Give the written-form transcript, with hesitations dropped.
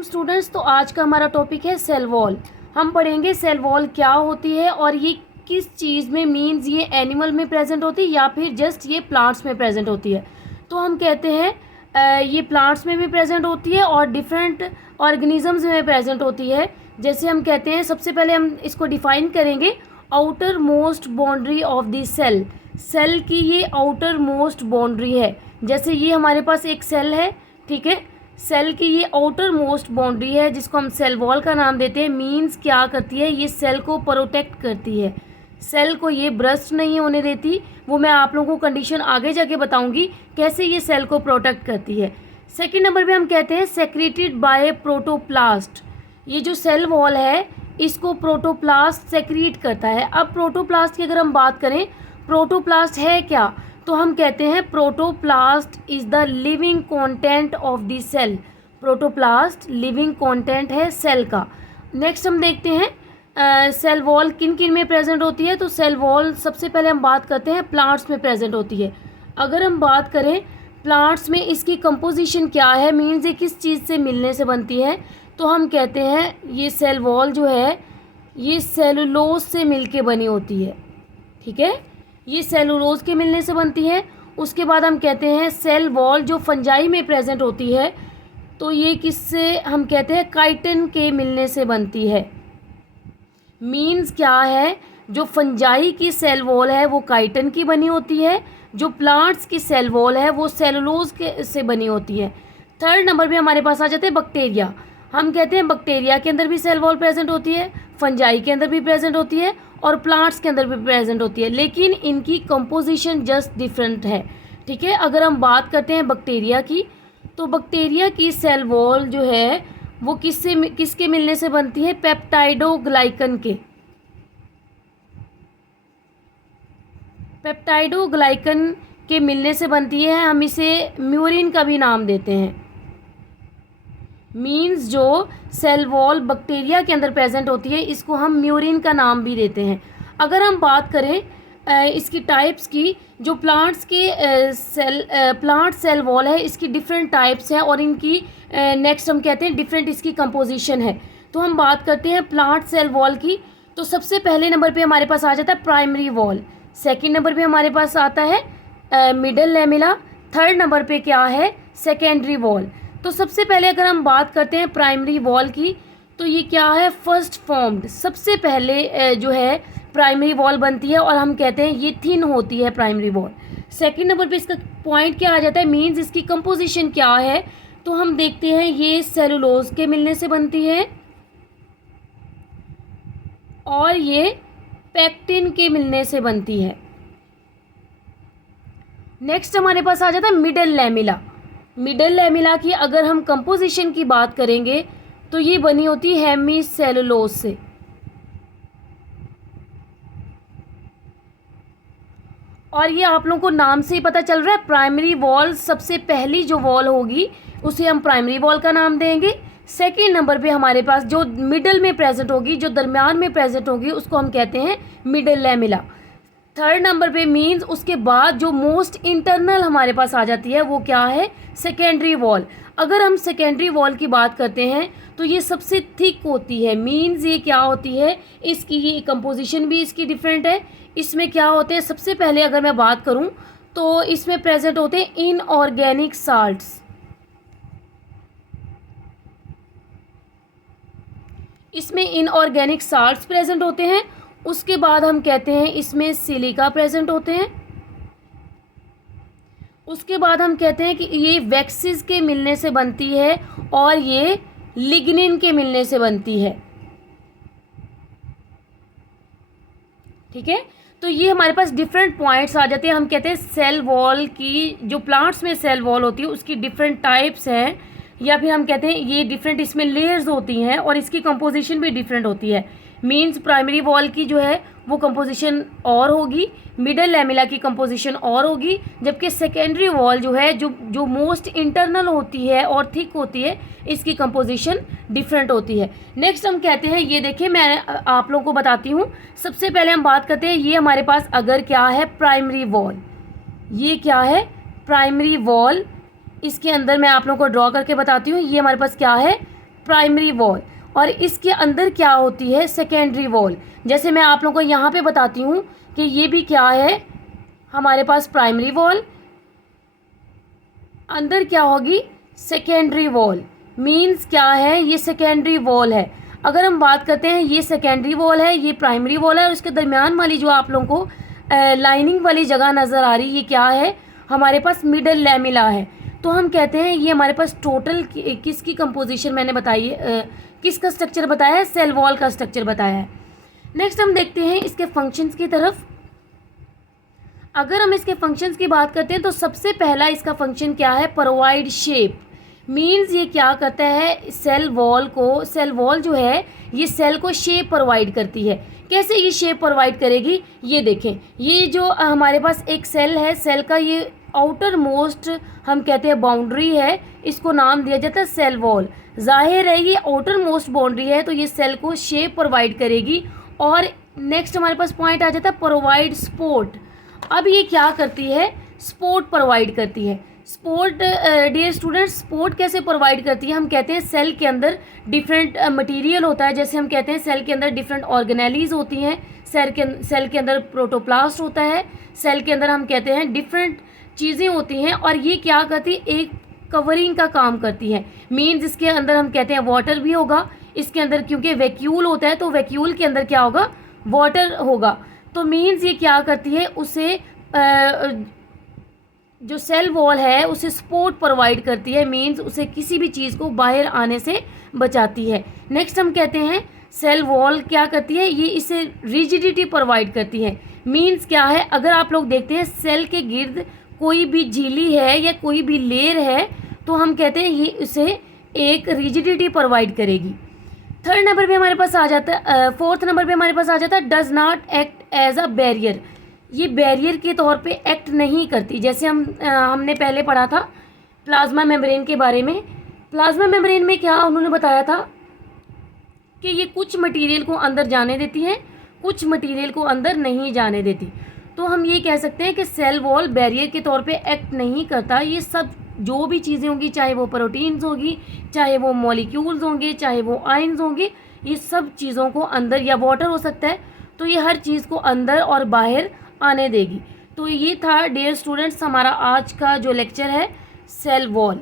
Welcome students. तो आज का हमारा टॉपिक है सेल वॉल। हम पढ़ेंगे सेल वॉल क्या होती है और ये किस चीज़ में, मीन्स ये एनिमल में प्रेजेंट होती है या फिर जस्ट ये प्लांट्स में प्रेजेंट होती है। तो हम कहते हैं ये प्लांट्स में भी प्रेजेंट होती है और डिफरेंट ऑर्गेनिजम्स में प्रेजेंट होती है। जैसे हम कहते हैं, सबसे पहले हम इसको डिफाइन करेंगे, outer most boundary of the cell. Cell की ये आउटर मोस्ट बाउंड्री है। जैसे ये हमारे पास एक सेल है, ठीक है, सेल की ये आउटर मोस्ट बाउंड्री है जिसको हम सेल वॉल का नाम देते हैं। मीन्स क्या करती है, ये सेल को प्रोटेक्ट करती है, सेल को ये ब्रस्ट नहीं होने देती। वो मैं आप लोगों को कंडीशन आगे जाके बताऊंगी कैसे ये सेल को प्रोटेक्ट करती है। सेकंड नंबर पे हम कहते हैं सेक्रेटेड बाय प्रोटोप्लास्ट। ये जो सेल वॉल है इसको प्रोटोप्लास्ट सेक्रीट करता है। अब प्रोटोप्लास्ट की अगर हम बात करें, प्रोटोप्लास्ट है क्या, तो हम कहते हैं protoplast is the living content of the cell. Protoplast living content है सेल का। नेक्स्ट हम देखते हैं सेल वॉल किन किन में प्रेजेंट होती है। तो सेल वॉल सबसे पहले हम बात करते हैं प्लांट्स में प्रेजेंट होती है। अगर हम बात करें प्लांट्स में इसकी कंपोजिशन क्या है, मीन्स ये किस चीज़ से मिलने से बनती है, तो हम कहते हैं ये सेल वॉल जो है ये सेलुलोज से मिलके बनी होती है। ठीक है, ये सेलुलोज के मिलने से बनती है। उसके बाद हम कहते हैं सेल वॉल जो फंजाई में प्रेजेंट होती है, तो ये किससे हम कहते हैं काइटिन के मिलने से बनती है। मीन्स क्या है, जो फंजाई की सेल वॉल है वो काइटिन की बनी होती है, जो प्लांट्स की सेल वॉल है वो सेलुलोज के से बनी होती है। थर्ड नंबर पे हमारे पास आ जाते हैं बैक्टीरिया। हम कहते हैं बैक्टीरिया के अंदर भी सेल वॉल प्रेजेंट होती है, फंजाई के अंदर भी प्रेजेंट होती है और प्लांट्स के अंदर भी प्रेजेंट होती है, लेकिन इनकी कंपोजिशन जस्ट डिफरेंट है। ठीक है, अगर हम बात करते हैं बैक्टीरिया की, तो बैक्टीरिया की सेल वॉल जो है वो किसके मिलने से बनती है, पेप्टाइडोग्लाइकन के। पेप्टाइडोग्लाइकन के मिलने से बनती है। हम इसे म्यूरिन का भी नाम देते हैं। मीन्स जो सेल वॉल बैक्टीरिया के अंदर प्रेजेंट होती है इसको हम म्यूरिन का नाम भी देते हैं। अगर हम बात करें इसकी टाइप्स की, जो प्लांट्स के प्लांट सेल वॉल है इसकी डिफरेंट टाइप्स हैं और इनकी नेक्स्ट हम कहते हैं डिफरेंट इसकी कंपोजिशन है। तो हम बात करते हैं प्लांट सेल वॉल की। तो सबसे पहले नंबर पे हमारे पास आ जाता है प्राइमरी वॉल। सेकेंड नंबर पे हमारे पास आता है मिडल लैमेला। थर्ड नंबर पे क्या है, सेकेंडरी वॉल। तो सबसे पहले अगर हम बात करते हैं प्राइमरी वॉल की, तो ये क्या है, फर्स्ट फॉर्म्ड, सबसे पहले जो है प्राइमरी वॉल बनती है और हम कहते हैं ये थिन होती है प्राइमरी वॉल। सेकंड नंबर पे इसका पॉइंट क्या आ जाता है, मींस इसकी कंपोजिशन क्या है, तो हम देखते हैं ये सेलुलोज के मिलने से बनती है और ये पेक्टिन के मिलने से बनती है। नेक्स्ट हमारे पास आ जाता है मिडल लैमेला। मिडल लैमेला की अगर हम कंपोजिशन की बात करेंगे तो ये बनी होती है हेमी सेलुलोज से। और ये आप लोगों को नाम से ही पता चल रहा है, प्राइमरी वॉल सबसे पहली जो वॉल होगी उसे हम प्राइमरी वॉल का नाम देंगे। सेकेंड नंबर पे हमारे पास जो मिडल में प्रेजेंट होगी, जो दरमियान में प्रेजेंट होगी, उसको हम कहते हैं मिडल लैमेला। थर्ड नंबर पे मीन्स उसके बाद जो मोस्ट इंटरनल हमारे पास आ जाती है वो क्या है, सेकेंडरी वॉल। अगर हम सेकेंडरी वॉल की बात करते हैं तो ये सबसे थिक होती है। मीन्स ये क्या होती है, इसकी ये कंपोजिशन भी इसकी डिफरेंट है। इसमें क्या होते हैं, सबसे पहले अगर मैं बात करूं तो इसमें प्रेजेंट होते हैं इनऑर्गेनिक साल्ट्स। इसमें इनऑर्गेनिक साल्ट्स प्रेजेंट होते हैं। उसके बाद हम कहते हैं इसमें सिलिका प्रेजेंट होते हैं। उसके बाद हम कहते हैं कि ये वैक्सीज के मिलने से बनती है और ये लिग्निन के मिलने से बनती है। ठीक है, तो ये हमारे पास डिफरेंट पॉइंट्स आ जाते हैं। हम कहते हैं सेल वॉल की, जो प्लांट्स में सेल वॉल होती है उसकी डिफरेंट टाइप्स हैं, या फिर हम कहते हैं ये डिफरेंट इसमें लेयर्स होती हैं और इसकी कंपोजिशन भी डिफरेंट होती है। मीन्स प्राइमरी वॉल की जो है वो कंपोजिशन और होगी, मिडल लैमेला की कंपोजिशन और होगी, जबकि सेकेंडरी वॉल जो है जो मोस्ट इंटरनल होती है और थिक होती है, इसकी कंपोजिशन डिफरेंट होती है। नेक्स्ट हम कहते हैं, ये देखिए मैं आप लोगों को बताती हूँ। सबसे पहले हम बात करते हैं, ये हमारे पास अगर क्या है प्राइमरी वॉल, ये क्या है प्राइमरी वॉल। इसके अंदर मैं आप लोगों को ड्रॉ करके बताती हूँ। ये हमारे पास क्या है, प्राइमरी वॉल, और इसके अंदर क्या होती है सेकेंडरी वॉल। जैसे मैं आप लोगों को यहाँ पे बताती हूँ कि ये भी क्या है, हमारे पास प्राइमरी वॉल, अंदर क्या होगी सेकेंडरी वॉल। मीन्स क्या है, ये सेकेंडरी वॉल है। अगर हम बात करते हैं ये सेकेंडरी वॉल है, ये प्राइमरी वॉल है, और उसके दरमियान वाली जो आप लोगों को लाइनिंग वाली जगह नज़र आ रही है, ये क्या है, हमारे पास मिडल लैमिला है। तो हम कहते हैं ये हमारे पास टोटल किसकी कंपोजिशन मैंने बताई है, किसका स्ट्रक्चर बताया है, सेल वॉल का स्ट्रक्चर बताया है। नेक्स्ट हम देखते हैं इसके फंक्शंस की तरफ। अगर हम इसके फंक्शंस की बात करते हैं तो सबसे पहला इसका फंक्शन क्या है, प्रोवाइड शेप। मीन्स ये क्या करता है, सेल वॉल को, सेल वॉल जो है ये सेल को शेप प्रोवाइड करती है। कैसे ये शेप प्रोवाइड करेगी, ये देखें, ये जो हमारे पास एक सेल है, सेल का ये आउटर मोस्ट हम कहते हैं बाउंड्री है, इसको नाम दिया जाता है सेल वॉल। जाहिर है ये आउटर मोस्ट बाउंड्री है, तो ये सेल को शेप प्रोवाइड करेगी। और नेक्स्ट हमारे पास पॉइंट आ जाता है प्रोवाइड सपोर्ट। अब ये क्या करती है, सपोर्ट प्रोवाइड करती है। सपोर्ट डियर स्टूडेंट्स, सपोर्ट कैसे प्रोवाइड करती है, हम कहते हैं सेल के अंदर डिफरेंट मटेरियल होता है। जैसे हम कहते हैं सेल के अंदर डिफरेंट ऑर्गेनेलीज होती हैं, सेल के अंदर प्रोटोप्लास्ट होता है, सेल के अंदर हम कहते हैं डिफरेंट चीज़ें होती हैं, और ये क्या करती है, एक कवरिंग का काम करती है। मीन्स इसके अंदर हम कहते हैं वाटर भी होगा इसके अंदर, क्योंकि वैक्यूल होता है, तो वैक्यूल के अंदर क्या होगा, वाटर होगा। तो मीन्स ये क्या करती है, उसे जो सेल वॉल है उसे सपोर्ट प्रोवाइड करती है। मीन्स उसे किसी भी चीज़ को बाहर आने से बचाती है। नेक्स्ट हम कहते हैं सेल वॉल क्या करती है, ये इसे रिजिडिटी प्रोवाइड करती है। मीन्स क्या है, अगर आप लोग देखते हैं सेल के गिर्द कोई भी झिल्ली है या कोई भी लेयर है, तो हम कहते हैं ये उसे एक रिजिडिटी प्रोवाइड करेगी। थर्ड नंबर पे हमारे पास आ जाता है, फोर्थ नंबर पे हमारे पास आ जाता है does not act as a barrier. ये बैरियर के तौर पे एक्ट नहीं करती। जैसे हमने पहले पढ़ा था प्लाज्मा मेम्ब्रेन के बारे में। प्लाज्मा मेम्ब्रेन में क्या उन्होंने बताया था कि ये कुछ मटेरियल को अंदर जाने देती है, कुछ मटेरियल को अंदर नहीं जाने देती। तो हम ये कह सकते हैं कि सेल वॉल बैरियर के तौर पे एक्ट नहीं करता। ये सब जो भी चीज़ें होंगी, चाहे वो प्रोटीन्स होगी, चाहे वो मॉलिक्यूल्स होंगे, चाहे वो आयंस होंगे, ये सब चीज़ों को अंदर, या वाटर हो सकता है, तो ये हर चीज़ को अंदर और बाहर आने देगी। तो ये था डियर स्टूडेंट्स हमारा आज का जो लेक्चर है सेल वॉल।